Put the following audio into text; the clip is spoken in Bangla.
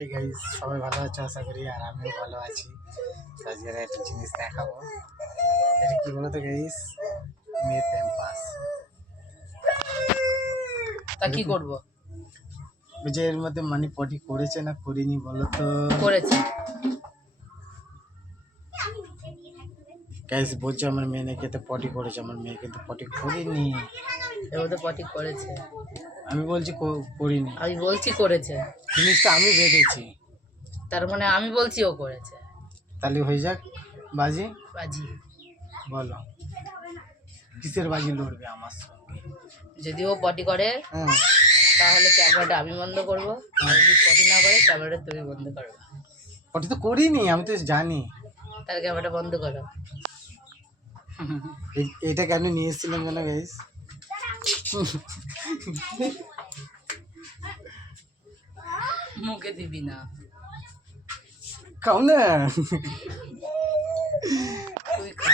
Hey guys, সবাই ভালো আছো আশা করি আর আমিও ভালো আছি। তো আজকে একটা জিনিস দেখাবো। এটা কি বলতো গাইস, মেয়ের প্যাম্পাস। তা কি করব? যে এর মধ্যে মানি পটি করেছে না করিনি বলো তো? করেছে। গাইস বলছে আমার মেয়ে নাকি এতে পটি করেছে, আমার মেয়ে কিন্তু পটি করিনি। এর মধ্যে পটি করেছে। আমি বলছি করিনি, আমি বলছি করেছে। জিনিসটা আমি বেঁধেছি। তার মানে আমি বলছি ও করেছে। তাহলে হয়ে যাক বাজি। বাজি। বলো কিসের বাজি লড়বে আমার সঙ্গে? যদি ও পটি করে হ্যাঁ, তাহলে ক্যামেরাটা আমি বন্ধ করবো, আর যদি পটি না করে ক্যামেরাটা তুমি বন্ধ করবে। পটি তো করিনি, আমি তো জানি। তাহলে ক্যামেরাটা বন্ধ করো। এটাকে আপনি নিয়ে এসেছিলেন কেন গাইস? মুখে দিবি না। খাও না। তুই খা।